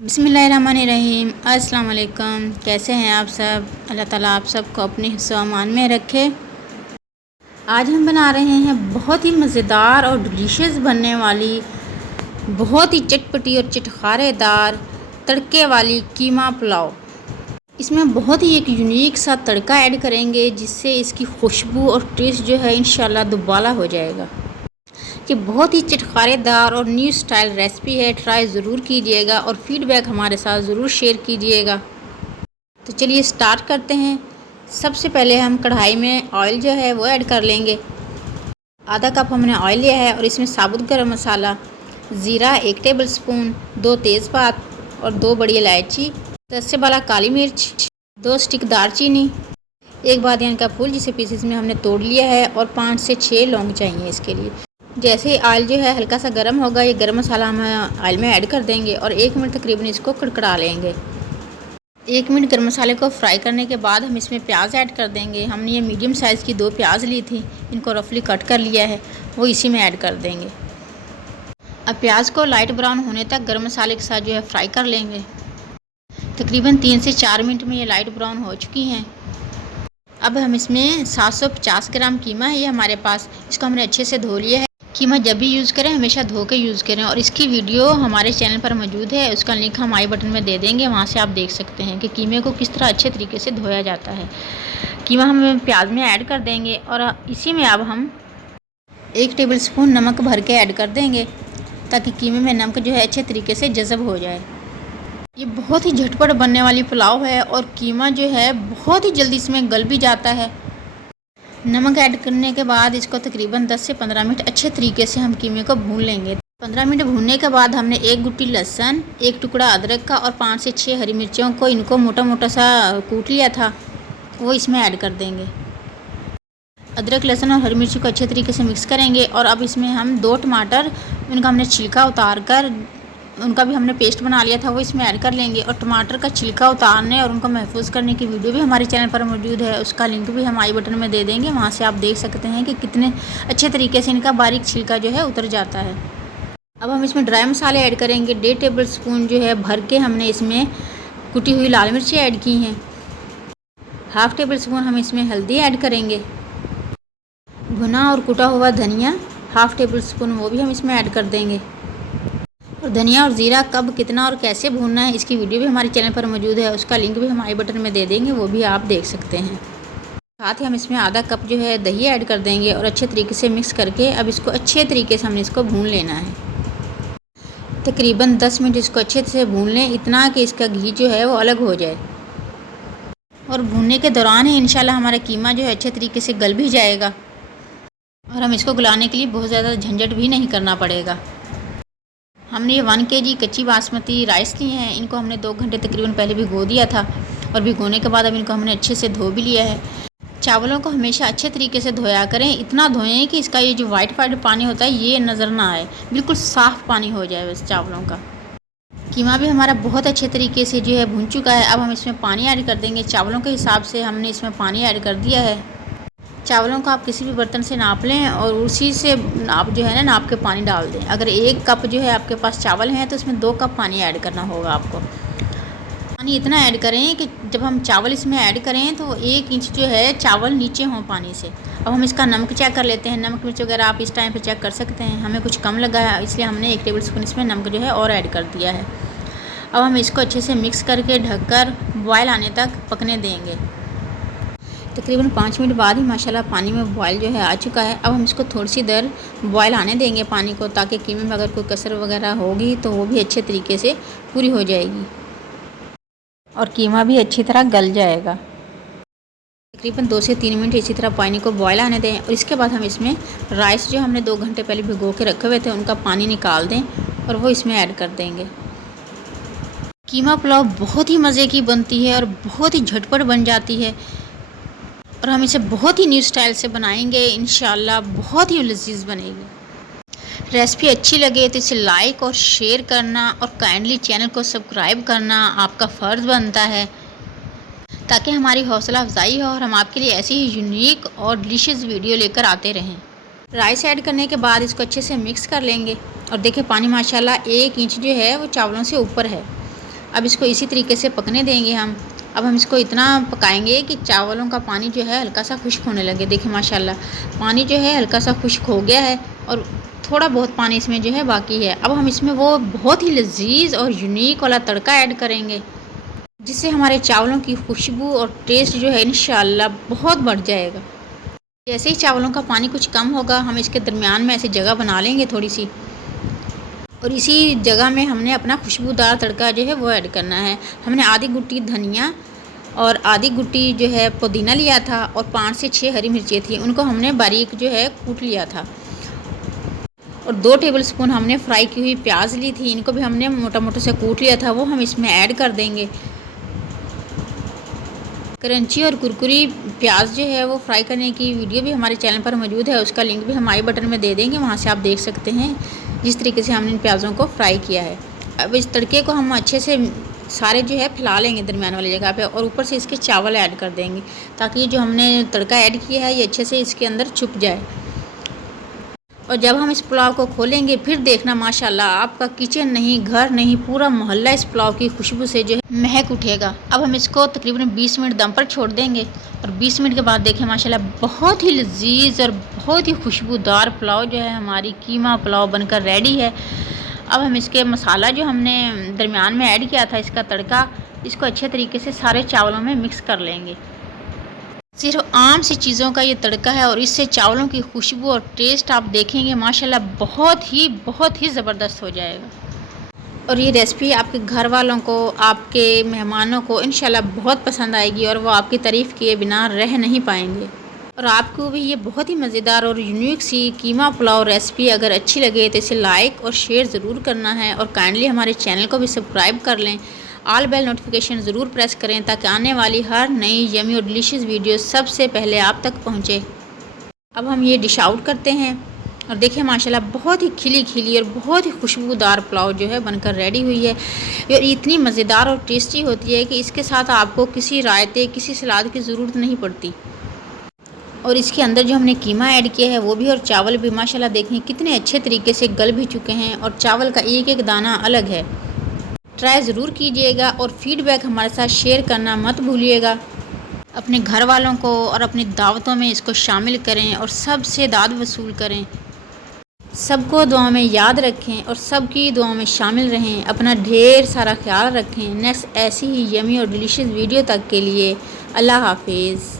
बिस्मिल्लाहिर्रहमानिर्रहीम। अस्सलाम वालेकुम। कैसे हैं आप सब? अल्लाह ताला आप सबको अपने हिफ्ज़ व अमान में रखे। आज हम बना रहे हैं बहुत ही मज़ेदार और डिलीशियस बनने वाली, बहुत ही चटपटी और चटखारेदार तड़के वाली कीमा पुलाव। इसमें बहुत ही एक यूनिक सा तड़का ऐड करेंगे जिससे इसकी खुशबू और टेस्ट जो है इंशाल्लाह दुबाला हो जाएगा। ये बहुत ही चटखारेदार और न्यू स्टाइल रेसिपी है, ट्राई ज़रूर कीजिएगा और फीडबैक हमारे साथ ज़रूर शेयर कीजिएगा। तो चलिए स्टार्ट करते हैं। सबसे पहले हम कढ़ाई में ऑयल जो है वो ऐड कर लेंगे। आधा कप हमने ऑयल लिया है और इसमें साबुत गरम मसाला, ज़ीरा 1 टेबल स्पून, 2 तेज़पात और 2 बड़ी इलायची, 10 से 12 काली मिर्च, 2 स्टिक दालचीनी, 1 बादियान का फूल जिसे पीसेस में हमने तोड़ लिया है और 5 से 6 लौंग चाहिए इसके लिए। जैसे ही ऑयल जो है हल्का सा गर्म होगा, ये गरम मसाला हम ऑयल में ऐड कर देंगे और 1 मिनट तकरीबन इसको कड़कड़ा लेंगे। 1 मिनट गरम मसाले को फ्राई करने के बाद हम इसमें प्याज ऐड कर देंगे। हमने ये मीडियम साइज़ की 2 प्याज ली थी, इनको रफली कट कर लिया है, वो इसी में ऐड कर देंगे। अब प्याज को लाइट ब्राउन होने तक गरम मसाले के साथ जो है फ्राई कर लेंगे। तकरीबन 3 से 4 मिनट में ये लाइट ब्राउन हो चुकी हैं। अब हम इसमें 750 ग्राम कीमा है ये हमारे पास, इसको हमने अच्छे से धो लिया है। कीमा जब भी यूज़ करें हमेशा धो के यूज़ करें और इसकी वीडियो हमारे चैनल पर मौजूद है, उसका लिंक हम आई बटन में दे देंगे, वहाँ से आप देख सकते हैं कि कीमे को किस तरह अच्छे तरीके से धोया जाता है। कीमा हम प्याज में ऐड कर देंगे और इसी में अब हम 1 टेबल स्पून नमक भर के ऐड कर देंगे ताकि कीमे में नमक जो है अच्छे तरीके से जज़ब हो जाए। ये बहुत ही झटपट बनने वाली पुलाव है और कीमा जो है बहुत ही जल्दी इसमें गल भी जाता है। नमक ऐड करने के बाद इसको तकरीबन 10 से 15 मिनट अच्छे तरीके से हम कीमे को भून लेंगे। 15 मिनट भूनने के बाद हमने 1 गुट्टी लहसुन, 1 टुकड़ा अदरक का और 5 से 6 हरी मिर्चों को इनको मोटा मोटा सा कूट लिया था, वो इसमें ऐड कर देंगे। अदरक, लहसुन और हरी मिर्ची को अच्छे तरीके से मिक्स करेंगे और अब इसमें हम 2 टमाटर, उनका हमने छिलका उतार कर उनका भी हमने पेस्ट बना लिया था, वो इसमें ऐड कर लेंगे। और टमाटर का छिलका उतारने और उनको महफूज करने की वीडियो भी हमारे चैनल पर मौजूद है, उसका लिंक भी हम आई बटन में दे देंगे, वहाँ से आप देख सकते हैं कि कितने अच्छे तरीके से इनका बारीक छिलका जो है उतर जाता है। अब हम इसमें ड्राई मसाले ऐड करेंगे। 1.5 टेबल स्पून जो है भर के हमने इसमें कुटी हुई लाल मिर्ची ऐड की हैं। 1/2 टेबल स्पून हम इसमें हल्दी ऐड करेंगे। भुना और कुटा हुआ धनिया 1/2 टेबल स्पून, वो भी हम इसमें ऐड कर देंगे। और धनिया और ज़ीरा कब, कितना और कैसे भूनना है इसकी वीडियो भी हमारे चैनल पर मौजूद है, उसका लिंक भी हम आई बटन में दे देंगे, वो भी आप देख सकते हैं। साथ ही हम इसमें आधा कप जो है दही ऐड कर देंगे और अच्छे तरीके से मिक्स करके अब इसको अच्छे तरीके से हमने इसको भून लेना है। तकरीबन 10 मिनट इसको अच्छे से भून लें, इतना कि इसका घी जो है वो अलग हो जाए। और भूनने के दौरान ही इंशाल्लाह हमारा कीमा जो है अच्छे तरीके से गल भी जाएगा और हम इसको गलाने के लिए बहुत ज़्यादा झंझट भी नहीं करना पड़ेगा। हमने ये 1 kg कच्ची बासमती राइस लिए हैं, इनको हमने 2 घंटे तकरीबन पहले भिगो दिया था और भिगोने के बाद अब इनको हमने अच्छे से धो भी लिया है। चावलों को हमेशा अच्छे तरीके से धोया करें, इतना धोएं कि इसका ये जो वाइट पानी होता है ये नज़र ना आए, बिल्कुल साफ़ पानी हो जाए बस चावलों का। कीमा भी हमारा बहुत अच्छे तरीके से जो है भून चुका है। अब हम इसमें पानी ऐड कर देंगे। चावलों के हिसाब से हमने इसमें पानी ऐड कर दिया है। चावलों को आप किसी भी बर्तन से नाप लें और उसी से आप जो है ना नाप के पानी डाल दें। अगर 1 कप जो है आपके पास चावल हैं तो इसमें 2 कप पानी ऐड करना होगा आपको। पानी इतना ऐड करें कि जब हम चावल इसमें ऐड करें तो 1 इंच जो है चावल नीचे हों पानी से। अब हम इसका नमक चेक कर लेते हैं। नमक मिर्च वगैरह आप इस टाइम पर चेक कर सकते हैं। हमें कुछ कम लगा है इसलिए हमने 1 टेबल स्पून इसमें नमक जो है और ऐड कर दिया है। अब हम इसको अच्छे से मिक्स करके ढककर बॉयल आने तक पकने देंगे। तकरीबन 5 मिनट बाद ही माशाल्लाह पानी में बॉयल जो है आ चुका है। अब हम इसको थोड़ी सी देर बॉयल आने देंगे पानी को, ताकि कीमे में अगर कोई कसर वगैरह होगी तो वो भी अच्छे तरीके से पूरी हो जाएगी और कीमा भी अच्छी तरह गल जाएगा। तकरीबन 2 से 3 मिनट इसी तरह पानी को बॉयल आने दें और इसके बाद हम इसमें राइस जो हमने 2 घंटे पहले भिगो के रखे हुए थे उनका पानी निकाल दें और वो इसमें ऐड कर देंगे। कीमा पुलाव बहुत ही मज़े की बनती है और बहुत ही झटपट बन जाती है और हम इसे बहुत ही न्यू स्टाइल से बनाएंगे, इंशाल्लाह बहुत ही लजीज बनेगी। रेसिपी अच्छी लगे तो इसे लाइक और शेयर करना और काइंडली चैनल को सब्सक्राइब करना आपका फ़र्ज़ बनता है, ताकि हमारी हौसला अफजाई हो और हम आपके लिए ऐसी ही यूनिक और डिलीशियस वीडियो लेकर आते रहें। राइस ऐड करने के बाद इसको अच्छे से मिक्स कर लेंगे और देखिए पानी माशाल्लाह 1 इंच जो है वो चावलों से ऊपर है। अब इसको इसी तरीके से पकने देंगे हम। अब हम इसको इतना पकाएंगे कि चावलों का पानी जो है हल्का सा खुश्क होने लगे। देखिए माशाल्लाह पानी जो है हल्का सा खुश्क हो गया है और थोड़ा बहुत पानी इसमें जो है बाकी है। अब हम इसमें वो बहुत ही लजीज और यूनिक वाला तड़का ऐड करेंगे, जिससे हमारे चावलों की खुशबू और टेस्ट जो है इंशाल्लाह बहुत बढ़ जाएगा। जैसे ही चावलों का पानी कुछ कम होगा, हम इसके दरमियान में ऐसी जगह बना लेंगे थोड़ी सी, और इसी जगह में हमने अपना खुशबूदार तड़का जो है वो ऐड करना है। हमने आधी गुट्टी धनिया और आधी गुट्टी जो है पुदीना लिया था और 5 से 6 हरी मिर्चें थी, उनको हमने बारीक जो है कूट लिया था। और 2 टेबलस्पून हमने फ्राई की हुई प्याज ली थी, इनको भी हमने मोटा मोटा से कूट लिया था, वो हम इसमें ऐड कर देंगे। क्रंची और कुरकुरी प्याज जो है वो फ्राई करने की वीडियो भी हमारे चैनल पर मौजूद है, उसका लिंक भी हम आई बटन में दे देंगे, वहाँ से आप देख सकते हैं जिस तरीके से हमने इन प्याज़ों को फ्राई किया है। अब इस तड़के को हम अच्छे से सारे जो है फैला लेंगे दरमियान वाली जगह पे, और ऊपर से इसके चावल ऐड कर देंगे ताकि जो हमने तड़का ऐड किया है ये अच्छे से इसके अंदर छुप जाए। और जब हम इस पुलाव को खोलेंगे फिर देखना माशाल्लाह आपका किचन नहीं, घर नहीं, पूरा मोहल्ला इस पुलाव की खुशबू से जो है महक उठेगा। अब हम इसको तकरीबन 20 मिनट दम पर छोड़ देंगे, और 20 मिनट के बाद देखें माशाल्लाह बहुत ही लजीज और बहुत ही खुशबूदार पुलाव जो है हमारी कीमा पुलाव बनकर रेडी है। अब हम इसके मसाला जो हमने दरमियान में ऐड किया था, इसका तड़का, इसको अच्छे तरीके से सारे चावलों में मिक्स कर लेंगे। सिर्फ आम सी चीज़ों का ये तड़का है और इससे चावलों की खुशबू और टेस्ट आप देखेंगे माशाल्लाह बहुत ही ज़बरदस्त हो जाएगा। और ये रेसिपी आपके घर वालों को, आपके मेहमानों को इंशाल्लाह बहुत पसंद आएगी और वो आपकी तारीफ़ किए बिना रह नहीं पाएंगे। और आपको भी ये बहुत ही मज़ेदार और यूनिक सी कीमा पुलाव रेसिपी अगर अच्छी लगे तो इसे लाइक और शेयर ज़रूर करना है, और काइंडली हमारे चैनल को भी सब्सक्राइब कर लें। ऑल बेल नोटिफिकेशन ज़रूर प्रेस करें ताकि आने वाली हर नई यमी और डिलीशियस वीडियो सबसे पहले आप तक पहुँचे। अब हम ये डिश आउट करते हैं और देखिए माशाल्लाह बहुत ही खिली खिली और बहुत ही खुशबूदार पुलाव जो है बनकर रेडी हुई है। और इतनी मज़ेदार और टेस्टी होती है कि इसके साथ आपको किसी रायते, किसी सलाद की ज़रूरत नहीं पड़ती। और इसके अंदर जो हमने कीमा ऐड किया है वो भी, और चावल भी माशाल्लाह देखें कितने अच्छे तरीके से गल भी चुके हैं, और चावल का एक एक दाना अलग है। ट्राई ज़रूर कीजिएगा और फीडबैक हमारे साथ शेयर करना मत भूलिएगा। अपने घर वालों को और अपनी दावतों में इसको शामिल करें और सबसे दाद वसूल करें। सबको दुआ में याद रखें और सबकी दुआ में शामिल रहें। अपना ढेर सारा ख्याल रखें। नेक्स्ट ऐसी ही यमी और डिलीशियस वीडियो तक के लिए अल्लाह हाफिज़।